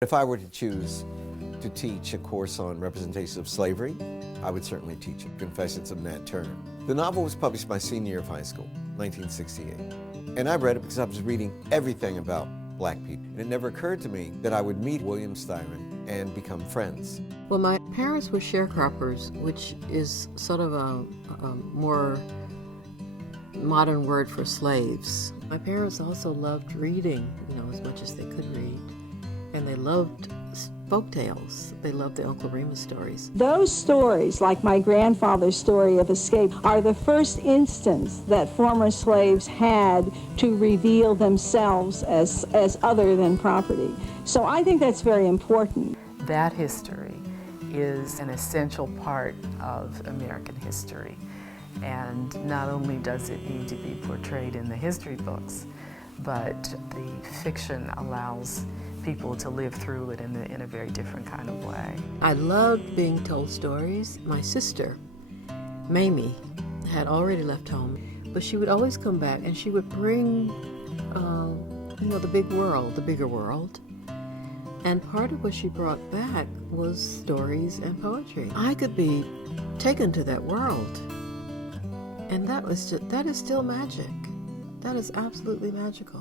If I were to choose to teach a course on representations of slavery, I would certainly teach it, Confessions of Nat Turner. The novel was published my senior year of high school, 1968. And I read it because I was reading everything about black people. And it never occurred to me that I would meet William Styron and become friends. Well, my parents were sharecroppers, which is sort of a more modern word for slaves. My parents also loved reading, as much as they could read. And they loved folk tales. They loved the Uncle Remus stories. Those stories, like my grandfather's story of escape, are the first instance that former slaves had to reveal themselves as other than property. So I think that's very important. That history is an essential part of American history. And not only does it need to be portrayed in the history books, but the fiction allows people to live through it in a very different kind of way. I loved being told stories. My sister, Mamie, had already left home, but she would always come back and she would bring, the bigger world. And part of what she brought back was stories and poetry. I could be taken to that world. And that is still magic. That is absolutely magical.